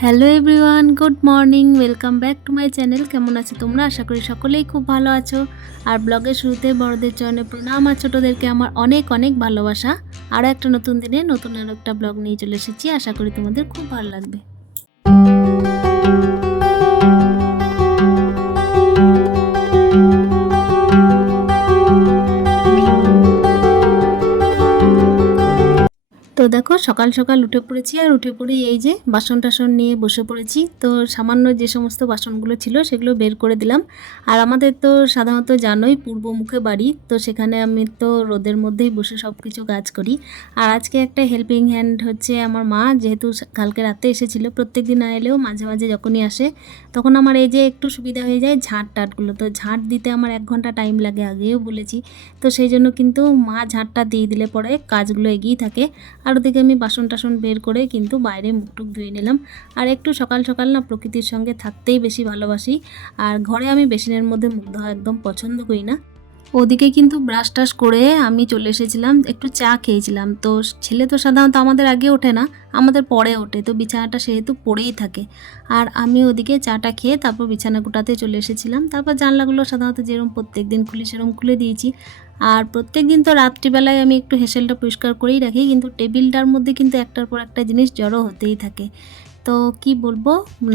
Hello everyone good morning welcome back to my channel কেমন আছো তোমরা? আশা করি সকলেই খুব ভালো আছো। আর ব্লগের শুরুতে বড়দের চরণে প্রণাম আর ছোটোদেরকে আমার অনেক অনেক ভালোবাসা। আরও একটা নতুন দিনে নতুন আর একটা ব্লগ নিয়ে চলে এসেছি। আশা করি তোমাদের খুব ভালো লাগবে। তো দেখো, সকাল সকাল উঠে পড়েছি আর উঠে পড়ে এই যে বাসন টাসন নিয়ে বসে পড়েছি। তো সামান্য যে সমস্ত বাসনগুলো ছিল সেগুলো বের করে দিলাম। আর আমাদের তো সাধারণত জানোই পূর্ব মুখে বাড়ি, তো সেখানে আমি তো রোদের মধ্যেই বসে সব কিছু কাজ করি। আর আজকে একটা হেল্পিং হ্যান্ড হচ্ছে আমার মা, যেহেতু কালকে রাতে এসেছিল, প্রত্যেক দিন না এলেও মাঝে মাঝে যখনই আসে, তখন আমার এই যে একটু সুবিধা হয়ে যায় ঝাঁট টাটগুলো। তো ঝাঁট দিতে আমার এক ঘণ্টা টাইম লাগে আগেও বলেছি। তো সেই জন্য কিন্তু মা ঝাঁটটা দিয়ে দিলে পরে কাজগুলো এগিয়ে থাকে। আর ওদিকে আমি বাসন টাসন বের করে কিন্তু বাইরে মুখটুক ধুয়ে নিলাম। আর একটু সকাল সকাল না প্রকৃতির সঙ্গে থাকতেই বেশি ভালোবাসি। আর ঘরে আমি বেসিনের মধ্যে মুখ ধোয়া একদম পছন্দ করি না। ওদিকে কিন্তু ব্রাশ টাশ করে আমি চলে এসেছিলাম, একটু চা খেয়েছিলাম। তো ছেলে তো সাধারণত আমাদের আগে ওঠে না, আমাদের পরে ওঠে। তো বিছানাটা সেহেতু পড়েই থাকে। আর আমি ওদিকে চাটা খেয়ে তারপর বিছানা গোটাতে চলে এসেছিলাম। তারপর জানলাগুলো সাধারণত যেরকম প্রত্যেক দিন খুলি সেরকম খুলে দিয়েছি। আর প্রত্যেক দিন তো রাত্রিবেলায় আমি একটু হেসেলটা পরিষ্কার করেই রাখি, কিন্তু টেবিলটার মধ্যে কিন্তু একটার পর একটা জিনিস জড়ো হতেই থাকে। তো কি বলব?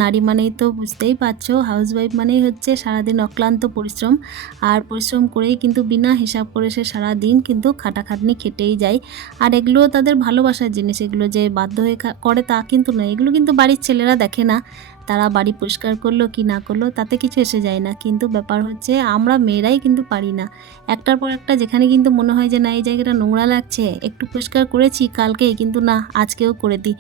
নারী মানেই তো বুঝতেই পারছ হাউসওয়াইফ মানেই হচ্ছে সারাদিন অক্লান্ত পরিশ্রম। আর পরিশ্রম করেই কিন্তু বিনা হিসাব করে সে সারাদিন কিন্তু খাটাখাটনি খেটেই যায়। আর এগুলো তাদের ভালোবাসার জিনিস, এগুলো যে বাধ্য হয়ে করে তা কিন্তু নয়। এগুলো কিন্তু বাড়ির ছেলেরা দেখে না। তারা বাড়ি পরিষ্কার করল কি না করল, তাতে কিছু এসে যায় না। কিন্তু ব্যাপার হচ্ছে আমরা মেয়েরাই কিন্তু পারি না। একটার পর একটা যেখানে কিন্তু মনে হয় যে না, এই জায়গাটা নোংরা লাগছে, একটু পরিষ্কার করেছি কালকেই, কিন্তু না, আজকেও করে দিই।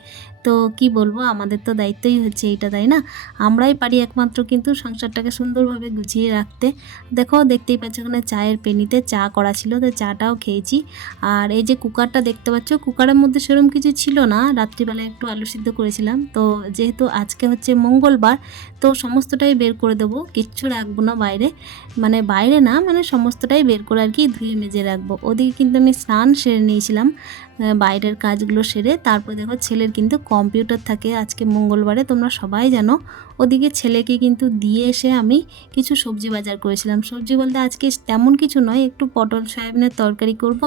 তো কি বলব, আমাদের তো দায়িত্বই হচ্ছে এইটা, তাই না? আমরাই পারি একমাত্র কিন্তু সংসারটাকে সুন্দরভাবে গুছিয়ে রাখতে। দেখো, দেখতেই পাচ্ছ ওখানে চায়ের পেনিতে চা করা ছিল, তো চাটাও খেয়েছি। আর এই যে কুকারটা দেখতে পাচ্ছ, কুকারের মধ্যে সেরকম কিছু ছিল না। রাত্রিবেলায় একটু আলু সিদ্ধ করেছিলাম। তো যেহেতু আজকে হচ্ছে মঙ্গলবার, তো সমস্তটাই বের করে দেবো। কিচ্ছু রাখব না বাইরে। মানে বাইরে না মানে সমস্তটাই বের করে আর কি ধুয়ে মেজে রাখব। ওদিকে কিন্তু আমি স্নান সেরে নিয়েছিলাম। বাইরের কাজগুলো সেরে তারপর দেখো ছেলের কিন্তু কম্পিউটার থাকে। আজকে মঙ্গলবারে তোমরা সবাই জানো। ওদিকে ছেলেকে কিন্তু দিয়ে এসে আমি কিছু সবজি বাজার করেছিলাম। সবজি বলতে আজকে তেমন কিছু নয়, একটু পটল, সয়াবিনের তরকারি করব।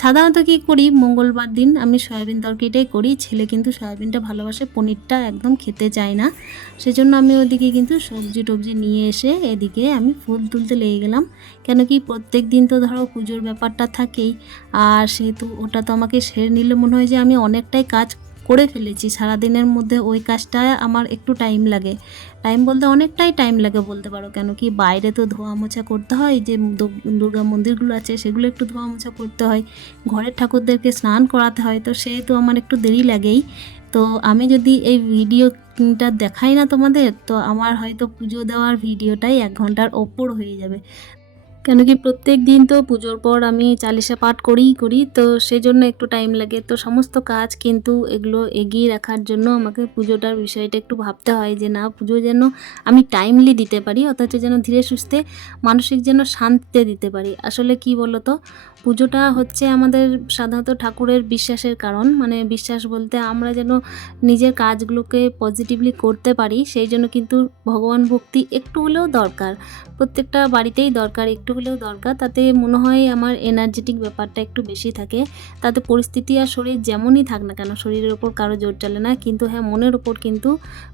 সাধারণত কি করি? মঙ্গলবার দিন আমি সয়াবিন তরকারিটাই করি। ছেলে কিন্তু সয়াবিনটা ভালোবাসে, পনিরটা একদম খেতে চায় না। সেজন্য আমি ওদিকে কিন্তু সবজি টবজি নিয়ে এসে এদিকে আমি ফুল তুলতে লেগে গেলাম। কেন কি প্রত্যেক দিন তো ধরো পুজোর ব্যাপারটা থাকেই। আর সেহেতু ওটা তো আমাকে সেরে নিলে মনে হয় যে আমি অনেকটাই কাজ করে ফেলেছি। সারাদিনের মধ্যে ওই কাজটা আমার একটু টাইম লাগে। টাইম বলতে অনেকটাই টাইম লাগে বলতে পারো। কেন কি বাইরে তো ধোয়া মোছা করতে হয়, যে দুর্গা মন্দিরগুলো আছে সেগুলো একটু ধোয়া মোছা করতে হয়। ঘরের ঠাকুরদেরকে স্নান করাতে হয়, তো সেহেতু আমার একটু দেরি লাগেই। তো আমি যদি এই ভিডিওটা দেখাই না তোমাদের, তো আমার হয়তো পুজো দেওয়ার ভিডিওটাই এক ঘণ্টার ওপর হয়ে যাবে। কেন কি প্রত্যেক দিন তো পুজোর পর আমি চালিশা পাঠ করিই করি, তো সেজন্য একটু টাইম লাগে। তো সমস্ত কাজ কিন্তু এগুলো এগিয়ে রাখার জন্য আমাকে পুজোটার বিষয়টা একটু ভাবতে হয় যে না, পুজো যেন আমি টাইমলি দিতে পারি, অথচ যেন ধীরে সুস্থে মানসিক যেন শান্তিতে দিতে পারি। আসলে কি বলো তো পুজোটা হচ্ছে আমাদের সাধারণত ঠাকুরের বিশ্বাসের কারণ। মানে বিশ্বাস বলতে আমরা যেন নিজের কাজগুলোকে পজিটিভলি করতে পারি, সেই জন্য কিন্তু ভগবান ভক্তি একটু হলেও দরকার। প্রত্যেকটা বাড়িতেই দরকার একটু হলেও দরকার। তাতে মনে হয় আমার এনার্জেটিক ব্যাপারটা একটু বেশি থাকে। তাতে পরিস্থিতি আর শরীর যেমনই থাক না কেন, শরীরের ওপর কারও জোর চলে না। কিন্তু হ্যাঁ মনের ওপর কিন্তু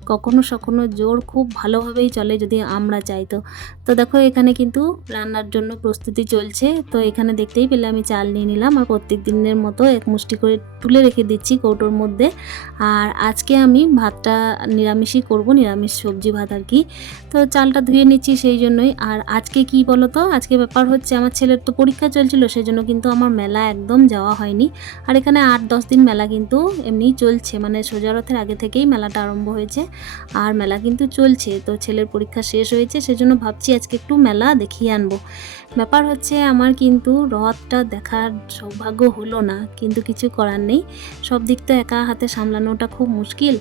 কখনো সখনো জোর খুব ভালোভাবেই চলে যদি আমরা চাই তো। তো দেখো, এখানে কিন্তু রান্নার জন্য প্রস্তুতি চলছে। তো এখানে দেখতেই পেলে আমি চাল নিয়ে নিলাম আর প্রত্যেক দিনের মতো এক মুষ্টি করে তুলে রেখে দিচ্ছি কৌটোর মধ্যে। আর আজকে আমি ভাতটা নিরামিষই করব, নিরামিষ সবজি ভাত আর কি। তো চালটা ধুয়ে নিচ্ছি সেই জন্যই। আর আজকে কি বলো তো? আজকে ব্যাপার হচ্ছে আমার ছেলের তো পরীক্ষা চলছিল সেই জন্য কিন্তু আমার মেলা একদম যাওয়া হয়নি। আর এখানে আট দশ দিন মেলা কিন্তু এমনিই চলছে মানে সোজা রথের আগে থেকেই মেলাটা আরম্ভ হয়েছে, আর মেলা কিন্তু চলছে। তো ছেলের পরীক্ষা শেষ হয়েছে, সেজন্য ভাবছি আজকে একটু মেলা দেখিয়ে আনব। ব্যাপার হচ্ছে আমার কিন্তু রথটা দেখার সৌভাগ্য হলো না, কিন্তু কিছু করার নেই। সব দিক তো একা হাতে সামলানোটা খুব মুশকিল।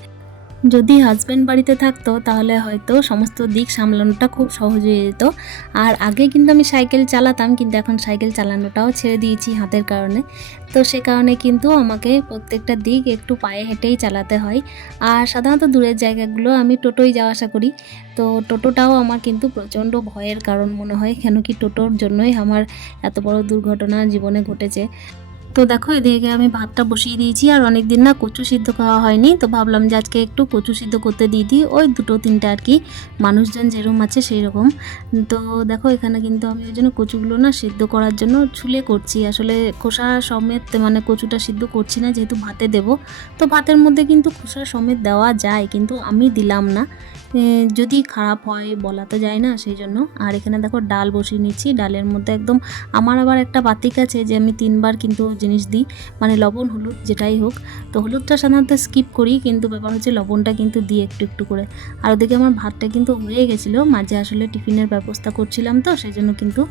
যদি হাজব্যান্ড বাড়িতে থাকতো, তাহলে হয়তো সমস্ত দিক সামলানোটা খুব সহজ হয়ে যেত। আর আগে কিন্তু আমি সাইকেল চালাতাম, কিন্তু এখন সাইকেল চালানোটাও ছেড়ে দিয়েছি হাতের কারণে। তো সে কারণে কিন্তু আমাকে প্রত্যেকটা দিক একটু পায়ে হেঁটেই চালাতে হয়। আর সাধারণত দূরের জায়গাগুলো আমি টোটোই যাওয়া আসা করি। তো টোটোটাও আমার কিন্তু প্রচণ্ড ভয়ের কারণ মনে হয়, কেন কি টোটোর জন্যই আমার এত বড় দুর্ঘটনা জীবনে ঘটেছে। তো দেখো, এদিকে আমি ভাতটা বসিয়ে দিয়েছি আর অনেক দিন না কচু সিদ্ধ খাওয়া হয়নি, তো ভাবলাম যে আজকে একটু কচু সিদ্ধ করতে দিয়ে দিই। ওই দুটো তিনটা আর কি, মানুষজন যেরকম আছে সেই রকম তো দেখো, এখানে কিন্তু আমি ওই জন্য কচুগুলো না সিদ্ধ করার জন্য ছুলে করছি। আসলে খোসা সমেত মানে কচুটা সিদ্ধ করছি না, যেহেতু ভাতে দেব। তো ভাতের মধ্যে কিন্তু খোসা সমেত দেওয়া যায়, কিন্তু আমি দিলাম না। যদি খারাপ হয় বলা তো যায় না সেই জন্য আর এখানে দেখো ডাল বসিয়ে নিচ্ছি। ডালের মধ্যে একদম আমার আবার একটা বাতিক আছে যে আমি তিনবার কিন্তু জিনিস দিই মানে লবণ, হলুদ, যেটাই হোক। তো হলুদটা সাধারণত স্কিপ করি, কিন্তু ব্যাপার হচ্ছে লবণটা কিন্তু দিই একটু একটু করে। আর ওদিকে আমার ভাতটা কিন্তু হয়ে গেছিল। মাঝে আসলে টিফিনের ব্যবস্থা করছিলাম তো সেই জন্য কিন্তু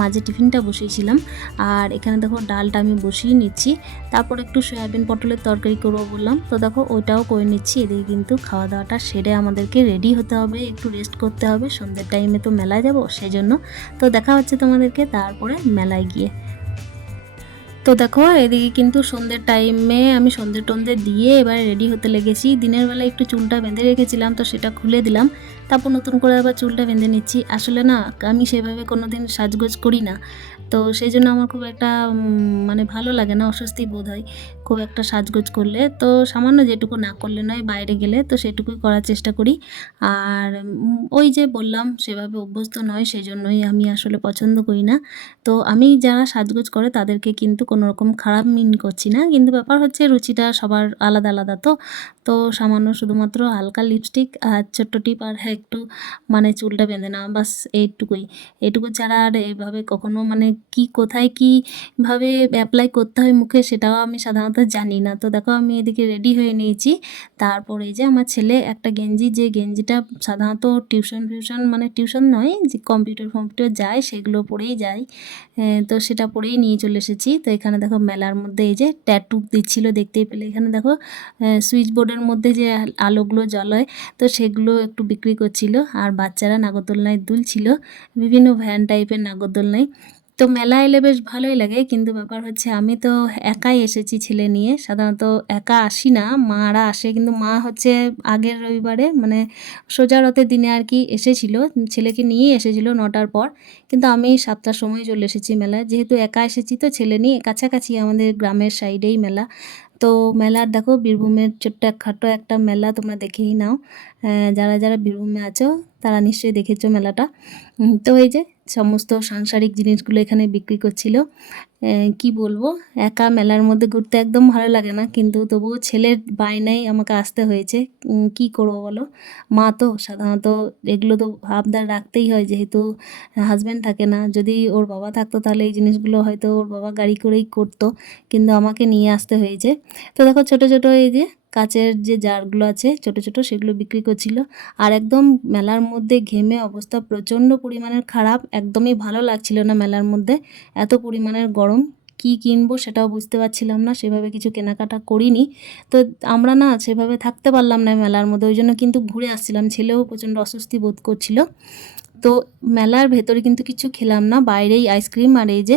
মাঝে টিফিনটা বসিয়েছিলাম। আর এখানে দেখো ডালটা আমি বসিয়ে নিচ্ছি। তারপর একটু সয়াবিন পটলের তরকারি করব বললাম। তো দেখো ওইটাও করে নিচ্ছি। এদিকে কিন্তু খাওয়া দাওয়াটা সেরে আমাদেরকে রেডি হতে হবে, একটু রেস্ট করতে হবে। সন্ধ্যের টাইমে তো মেলায় যাব সেই জন্য তো দেখা হচ্ছে তোমাদেরকে তারপরে মেলায় গিয়ে। তো দেখো, এদিকে কিন্তু সন্ধ্যের টাইমে আমি সন্ধ্যে টন্ধে দিয়ে এবার রেডি হতে লেগেছি। দিনের বেলা একটু চুলটা বেঁধে রেখেছিলাম, তো সেটা খুলে দিলাম। তারপর নতুন করে আবার চুলটা বেঁধে নিচ্ছি। আসলে না, আমি সেভাবে কোনো দিন সাজগোজ করি না। তো সেই জন্য আমার খুব একটা মানে ভালো লাগে না, অস্বস্তি বোধ হয়। খুব একটা সাজগোজ করলে, তো সামান্য যেটুকু না করলে নয়, বাইরে গেলে তো সেটুকুই করার চেষ্টা করি। আর ওই যে বললাম, সেভাবে অভ্যস্ত নয় সেই জন্যই আমি আসলে পছন্দ করি না। তো আমি যারা সাজগোজ করে, তাদেরকে কিন্তু কোনো রকম খারাপ মিন করছি না। কিন্তু ব্যাপার হচ্ছে, রুচিটা সবার আলাদা আলাদা। তো তো সামান্য শুধুমাত্র হালকা লিপস্টিক আর ছোট্ট টিপ আর হ্যাঁ একটু মানে চুলটা বেঁধে নেওয়া, বাস এইটুকুই। এইটুকু ছাড়া আর এভাবে কখনো মানে কি কোথায় কীভাবে অ্যাপ্লাই করতে হয় মুখে সেটাও আমি সাধারণত জানি না। তো দেখো আমি এদিকে রেডি হয়ে নিয়েছি। তারপর এই যে আমার ছেলে একটা গেঞ্জি, যে গেঞ্জিটা সাধারণত টিউশন ফিউশন মানে টিউশন নয়, যে কম্পিউটার ফম্পিউটার যায় সেগুলো পরেই যায়। তো সেটা পরেই নিয়ে চলে এসেছি। তো এখানে দেখো মেলার মধ্যে এই যে ট্যাটু দিচ্ছিল দেখতেই পেলে। এখানে দেখো সুইচ বোর্ডের মধ্যে যে আলোগুলো জ্বলয় তো সেগুলো একটু বিক্রি করছিল। আর বাচ্চারা নাগরদোলনায় দুলছিল, বিভিন্ন ভ্যান টাইপের নাগরদোলনায়। তো মেলা এলে বেশ ভালোই লাগে, কিন্তু ব্যাপার হচ্ছে আমি তো একাই এসেছি ছেলে নিয়ে। সাধারণত একা আসি না, মারা আসে, কিন্তু মা হচ্ছে আগের রবিবারে মানে সোজা রথের দিনে আর কি এসেছিল। ছেলেকে নিয়েই এসেছিল নটার পর, কিন্তু আমি সাতটার সময় চলে এসেছি মেলায়। যেহেতু একা এসেছি তো ছেলে নিয়ে, কাছাকাছি আমাদের গ্রামের সাইডেই মেলা। তো মেলার দেখো বীরভূমের ছোট্ট খাটো একটা মেলা তোমরা দেখেই নাও। যারা যারা বীরভূমে আছো তারা নিশ্চয়ই দেখেছ মেলাটা। তো এই যে সমস্ত সাংসারিক জিনিসগুলো এখানে বিক্রি করছিল। কি বলব? একা মেলার মধ্যে ঘুরতে একদম ভালো লাগে না, কিন্তু তবুও ছেলের বায়নাই আমাকে আসতে হয়েছে। কি করব বলো? মা তো সাধারণত এগুলো তো আবদার রাখতেই হয়, যেহেতু হাজব্যান্ড থাকে না। যদি ওর বাবা থাকতো তাহলে এই জিনিসগুলো হয়তো ওর বাবা গাড়ি করেই করতো, কিন্তু আমাকে নিয়ে আসতে হয়েছে। তো দেখো ছোট ছোট এই যে কাচের যে জারগুলো আছে, ছোট ছোট সেগুলো বিক্রি করছিল। আর একদম মেলার মধ্যে ঘেমে অবস্থা প্রচণ্ড পরিমাণের খারাপ, একদমই ভালো লাগছিল না মেলার মধ্যে। এত পরিমাণের গরম, কি কিনবো সেটাও বুঝতে পারছিলাম না, সেভাবে কিছু কেনাকাটা করিনি। তো আমরা না সেভাবে থাকতে পারলাম না মেলার মধ্যে, ওই জন্য কিন্তু ঘুরে আসছিলাম। ছেলেও প্রচণ্ড অস্বস্তি বোধ করছিল। তো মেলার ভেতরে কিন্তু কিছু খেলাম না, বাইরেই আইসক্রিম আর এই যে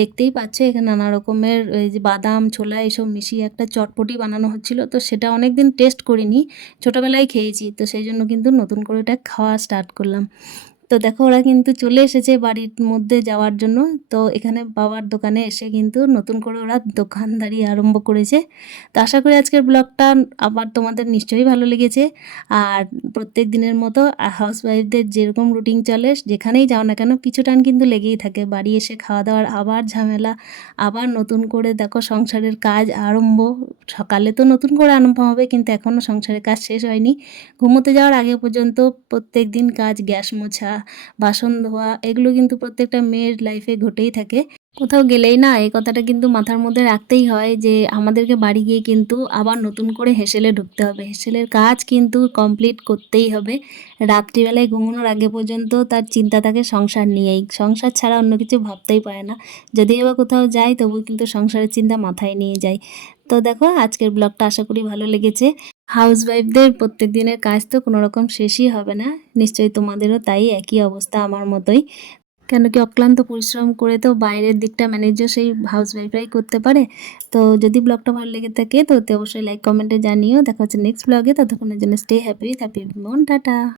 দেখতেই পাচ্ছ, এখানে নানা রকমের এই যে বাদাম, ছোলা এসব মিশিয়ে একটা চটপটি বানানো হচ্ছিল। তো সেটা অনেক দিন টেস্ট করিনি, ছোটোবেলায় খেয়েছি, তো সেই জন্য কিন্তু নতুন করে ওটা খাওয়া স্টার্ট করলাম। তো দেখো ওরা কিন্তু চলে এসেছে বাড়ির মধ্যে যাওয়ার জন্য। তো এখানে বাবার দোকানে এসে কিন্তু নতুন করে ওরা দোকানদারি আরম্ভ করেছে। তো আশা করি আজকের ব্লগটা আবার তোমাদের নিশ্চয়ই ভালো লেগেছে। আর প্রত্যেক দিনের মতো হাউস ওয়াইফদের যেরকম রুটিন চলে, যেখানেই যাও না কেন পিছু টান কিন্তু লেগেই থাকে। বাড়ি এসে খাওয়া দাওয়ার আবার ঝামেলা, আবার নতুন করে দেখো সংসারের কাজ আরম্ভ। সকালে তো নতুন করে আরম্ভ হবে, কিন্তু এখনও সংসারের কাজ শেষ হয়নি। ঘুমোতে যাওয়ার আগে পর্যন্ত প্রত্যেক দিন কাজ, গ্যাস মোছা বাসন ধোয়া, এগুলো কিন্তু প্রত্যেকটা মেয়ের লাইফে ঘটেই থাকে। কোথাও গেলেই না এই কথাটা কিন্তু মাথার মধ্যে রাখতেই হয় যে আমাদেরকে বাড়ি গিয়ে কিন্তু আবার নতুন করে হেসেলে ঢুকতে হবে। হেসেলের কাজ কিন্তু কমপ্লিট করতেই হবে। রাত্রিবেলায় ঘুমানোর আগে পর্যন্ত তার চিন্তা থাকে সংসার নিয়েই। সংসার ছাড়া অন্য কিছু ভাবতেই পারে না। যদিও বা কোথাও যায় তবু কিন্তু সংসারের চিন্তা মাথায় নিয়ে যায়। তো দেখো, আজকের ব্লগটা আশা করি ভালো লেগেছে। হাউস ওয়াইফদের প্রত্যেক দিনের কাজ তো কোনো রকম শেষই হবে না। নিশ্চয়ই তোমাদেরও তাই, একই অবস্থা আমার মতোই। কেন কি অক্লান্ত পরিশ্রম করে তো বাইরের দিকটা ম্যানেজও সেই হাউস ওয়াইফরাই করতে পারে। তো যদি ব্লগটা ভালো লেগে থাকে, তো অবশ্যই লাইক কমেন্টে জানিও। দেখা হচ্ছে নেক্সট ব্লগে ততক্ষণের জন্য স্টে হ্যাপি হ্যাপি মন টাটা।